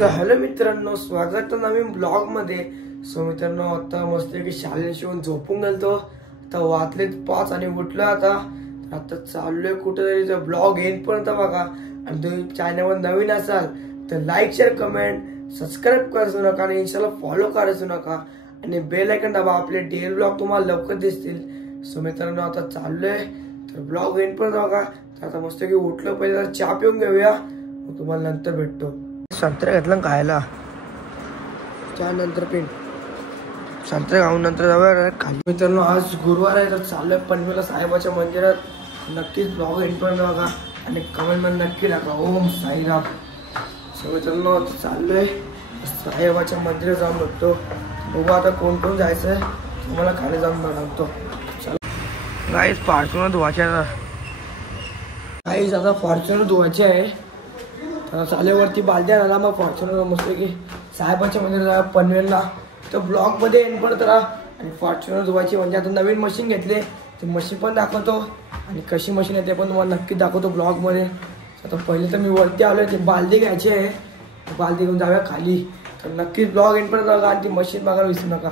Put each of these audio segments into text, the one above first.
तर हॅलो मित्रांनो, स्वागत आहे नवीन ब्लॉग मध्ये। सो मित्रांनो, आता मस्त की शाळेत शिवून झोपून गेलतो। आता वाजले 5 आणि उठलो आता चाललोय कुठेतरी। ब्लॉग येईपर्यंत बघा। आणि तुम्ही चॅनलवर नवीन असाल तर लाईक शेअर कमेंट सबस्क्राईब करायचं नका आणि इन्स्टाला फॉलो करायचं नका आणि बेल आयकॉन दाबा। आपले डेली ब्लॉग तुम्हाला लवकर दिसतील। सो मित्रांनो, आता चाललोय तर ब्लॉग येईपर्यंत बघा। आता मस्त की उठलो, पहिले चहा पिऊन घेऊया, मग तुम्हाला नंतर भेटतो। संत्रा घेतलं खायला, त्यानंतर पिन संत्रा खाऊन नंतर जाऊया खाली। मित्रांनो, आज गुरुवार आहे तर चाललोय पनवेलला साईबाच्या मंदिरात। नक्कीच ब्लॉग एंडपर्यंत बघा आणि कमेंट मध्ये नक्की टाका ओम साईराम। सो मित्रांनो, चाललोय साईबाच्या मंदिरात जाऊन बघतो। बघू आता कोण कोण जायचंय, तुम्हाला खाली जाऊन बनवतो। गाईस, फॉर्च्युनर धुवायचे आहे। गाईस, आता फॉर्च्युनर धुवायचे आहे। चालेवरती बालद्या आला, मग फॉर्च्युनर मस्त की साहेबाच्या मंदिरात पनवेलला। तर ब्लॉग मध्ये एंडपर्यंत राहा आणि फॉर्च्युनर धुवायची। म्हणजे आता नवीन मशीन घेतले, ते मशीन पण दाखवतो आणि कशी मशीन आहे ते पण तुम्हाला नक्की दाखवतो ब्लॉग मध्ये। आता पहिले तर मी वरती आलोय, ते बालदी घ्यायची आहे, बालदी घेऊन जाऊया खाली। तर नक्कीच ब्लॉग एंडपर्यंत बघा आणि ती मशीन बघायला विसरू नका।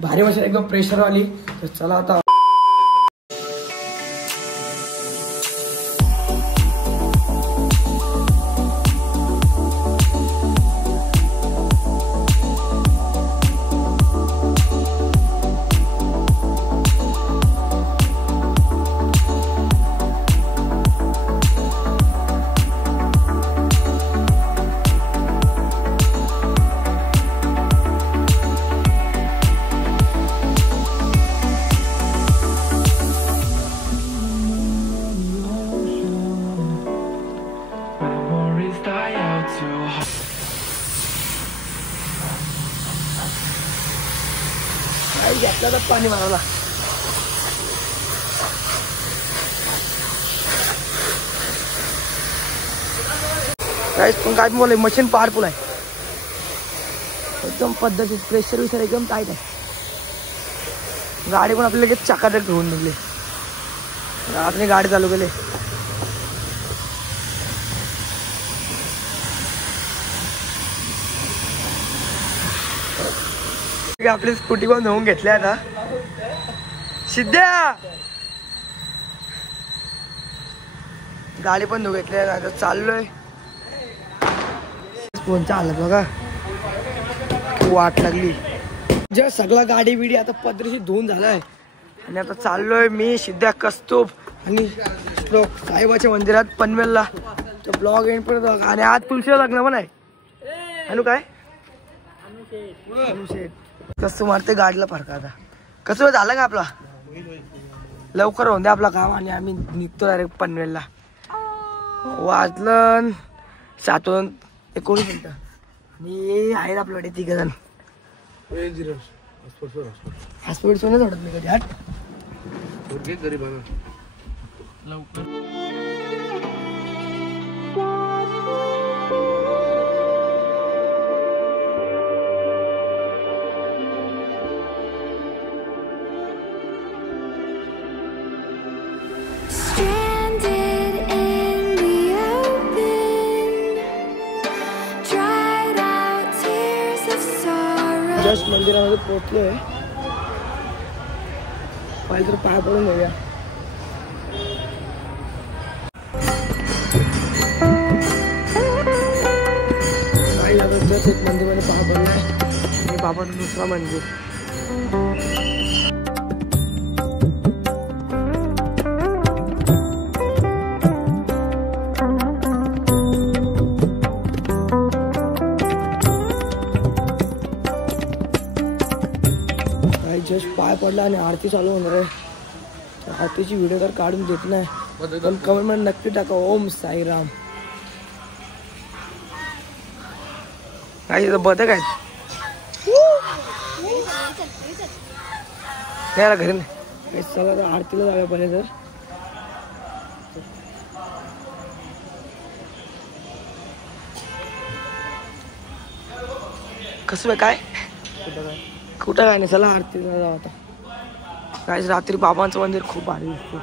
भारी मशीन, एकदम प्रेशर आली। तर चला आता घेतला तर पाणी मारायला। पण काय बोलाय, मशीन पॉवरफुल आहे एकदम पद्धतीत। प्रेशर विसर एकदम टाईट आहे। गाडी पण आपल्याला लगेच चाकाचक घेऊन निघले। आपली गाडी चालू केली। आपली स्कूटी पण धुवून घेतली आता। सिद्ध्या गाडी पण धुवून घेतली आता चाललोय। फोनचा आला बघा, वाट लागली। जे सगळा गाडी बिडी आता पदरीशी धुवून झालाय आणि आता चाललोय मी, सिद्ध्या, कस्तूप आणि श्लोक साईबाच्या मंदिरात पनवेलला। तर ब्लॉग एंड पर्यंत बघा। आणि आज तुलसीला लग्न पण आहे। अनु काय कसं मारते गाडीला फरका। आता कसं झालं का आपला, लवकर होऊन द्या आपला काम आणि आम्ही निघतो डायरेक्ट पनवेलला। वाजलं 7:19 आणि आहेत आपल्याकडे 3 जण। हॉस्पिटल सोडत नाही कधी हात गरीब लवकर। जस्ट मंदिरामध्ये पोहोचलोय, पहिले तर पाय पडून घेऊया। काही आता जस्ट एक मंदिरामध्ये पाय पडलाय आणि बाबाचं दुसरा मंदिर। जस्ट पाय पडला आणि आरती चालू होणार आहे। तर आरतीची व्हिडिओ तर काढून देत नाही, पण कमेंट मध्ये नक्की टाका ओम साईराम। काय बदक आहेत घरी नाही। चला आरतीला जाऊया पहिले। तर कसं काय कुठं काय नाही, चला आरतीला जाऊ आता। काय रात्री बाबांचं मंदिर खूप भारी दिसतं।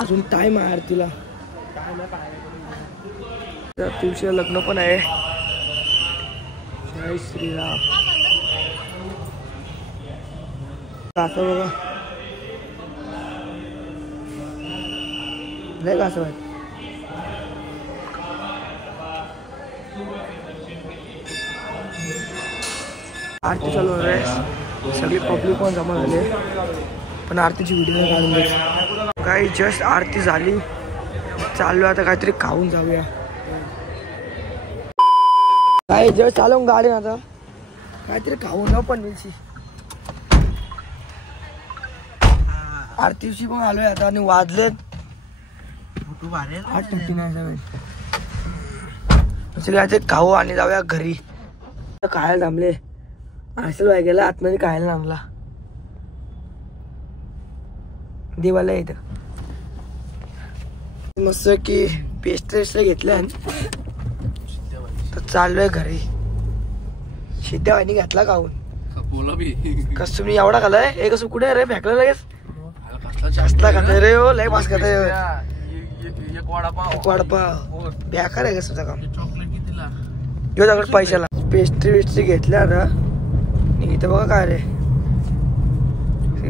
अजून टाइम आहे आरतीला। तुळशीला लग्न पण आहे। जय श्रीराम. कासव बघा लय कासव आहेत. आरती चालू आहे. सगळी पब्लिक पण जमा झाली पण आरतीची व्हिडिओ नाही काढून द्यायची. काही जस्ट आरती झाली चाललो आता काहीतरी खाऊन जाऊया. काही जस्ट चालू गाडी आता काहीतरी खाऊन जाऊ पनवेलची. आरतीची पण आलोय आता आणि वाजलेत 8:39. काहीतरी खाऊ आणि जाऊया घरी. खायला थांबले असं वाय गेला आतमध्ये खायला थांबला. देवाला येत मस्त की पेस्ट्री घेतल्या तर चाललोय घरी. शिद्ध्यावानी घातला खाऊन कस तुम्ही एवढा खालाय. हे कसं कुठे रे फेकलं लगेच कसला खाताय रे. हो लय पास खाताय. वडापाव बेकार आहे कसं काम. दगड पैशाला पेस्ट्री घेतल्या आता. इथं बघा काय रे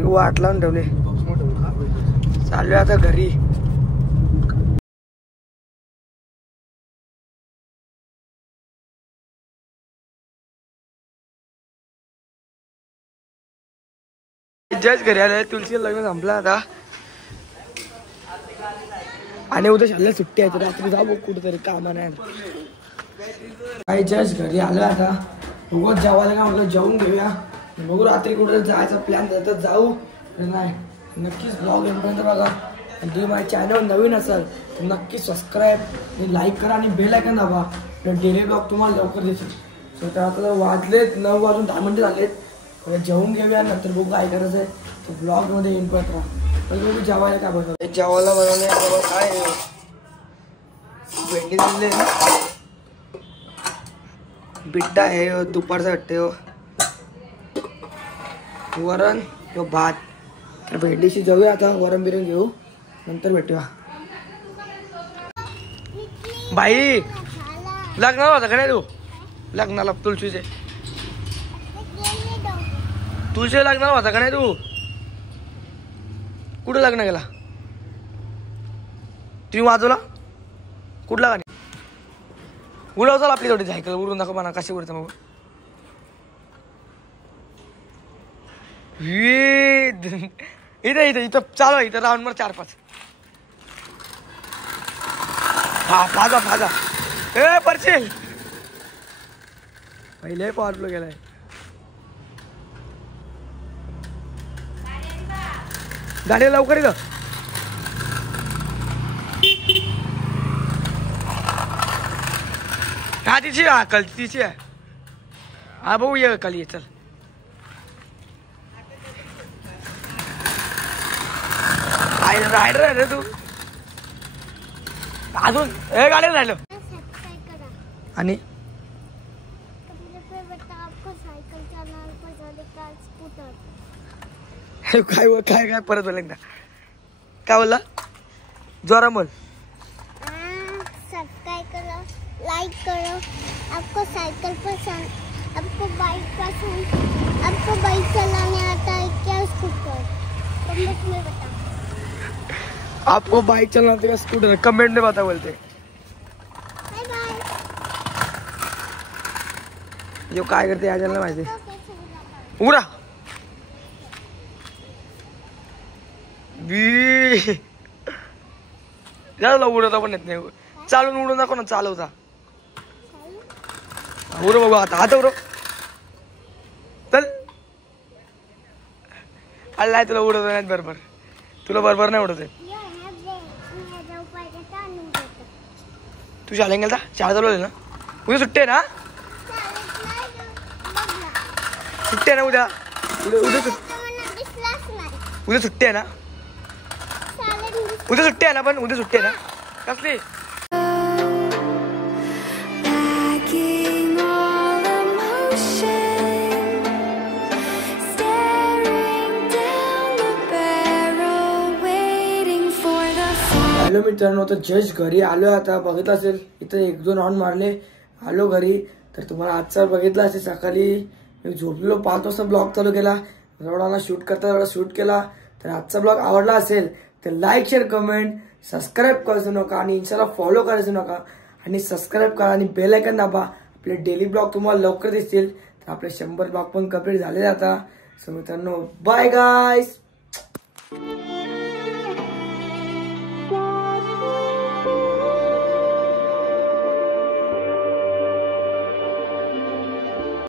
वाट लावून ठेवले. चालू आता घरी. जस्ट घरी आले. तुलसी लग्न संपलं आता आणि उद्या शाळेला सुट्टी आहे. रात्री जाऊ कुठेतरी कामा नाही. काही जस्ट घरी आलो आता. उगाच जेवायला का म्हटलं जेवून घेऊया. बघू रात्री कुठे जायचा प्लॅन तर जाऊ नाही. नक्कीच ब्लॉग येईपर्यंत बघा. आणि तुम्ही माझ्या चॅनल नवीन असाल तर नक्की सबस्क्राईब आणि लाईक करा आणि बेल आयकॉन दाबा. डेली ब्लॉग तुम्हाला लवकर देतील. सो तर आता वाजलेत 9 वाजून 10 मिनिटं झालेत. जेवून घेऊया नंतर बघू काय करायचं आहे. तर ब्लॉगमध्ये येईपर्यंत राहा. तर बघू जेवायला काय बनवलं. जेवायला बनवले काय भेंडी दिले बिड्डा आहे दुपारचा वाटते. वरण किंवा भात. तर भेंडीशी जाऊया आता. वरण बिरण घेऊ नंतर भेटूया. बाई लग्नाला होता का नाही तू. लग्नाला तुळशीचे लग्नाला होता का नाही तू. कुठं लग्न गेला तुम्ही वाजवला कुठला गाणी उडव. चाल आपली थोडी सायकल उडून दाखव म्हणा कशी उडतं. मग इथं चालू इथं राऊंड वर 4-5. हा फाजा ए परचेल पहिले पॉवरफ्लो गेलाय. गाडी लवकर येतं. हा तिची कल तिची आहे. हा भाऊ ये कल ये चल. रायडर आहे रे तू अजून. हे गाडी राहिलं आणि काय काय काय परत बोल एकदा. काय बोलला जोरा बोल. सब्सक्राइब करो लाइक करो. आपको साइकिल पसंद आपको बाइक पसंद आपको बाइक चलाने आता है क्या स्कूटर कमेंट में बताओ. आपको बाइक चलाना आता है स्कूटर कमेंट में बता बोलते. बाय बाय. जो काय करते आज यांना माहिती. उघडा जाऊ उडवता पण येत नाही. चालून उडून दाखव ना चालवता. उडव बघू आता हात उडव चल. अल्ला तुला उडवत नाही बरोबर. तुला बरोबर नाही उडवत. तू शाळेत गेलता. शाळा चालवली ना. उद्या सुट्टी आहे ना. सुट्टी आहे ना उद्या. उद्या सुट्टी आहे ना. उद्या सुट्टी आहे ना. पण उद्या सुट्टी आहे ना कसली. हॅलो मित्रांनो. तर जस्ट घरी आलो आता. बघितलं असेल इथं 1-2 राऊंड मारले आलो घरी. तर तुम्हाला आजचा बघितला असेल, सकाळी मी झोपलेलो 5 वाजता ब्लॉग चालू केला, एवढा शूट करता शूट केला. तर आजचा ब्लॉग आवडला असेल तर लाईक शेअर कमेंट सबस्क्राईब करायचं नका आणि इन्स्टाला फॉलो करायचं नका आणि सबस्क्राईब करा आणि बेल आयकॉन दाबा. आपले डेली ब्लॉग तुम्हाला लवकर दिसतील. तर आपले 100 ब्लॉग पण कंप्लीट झालेले आता. सो मित्रांनो बाय गाईज.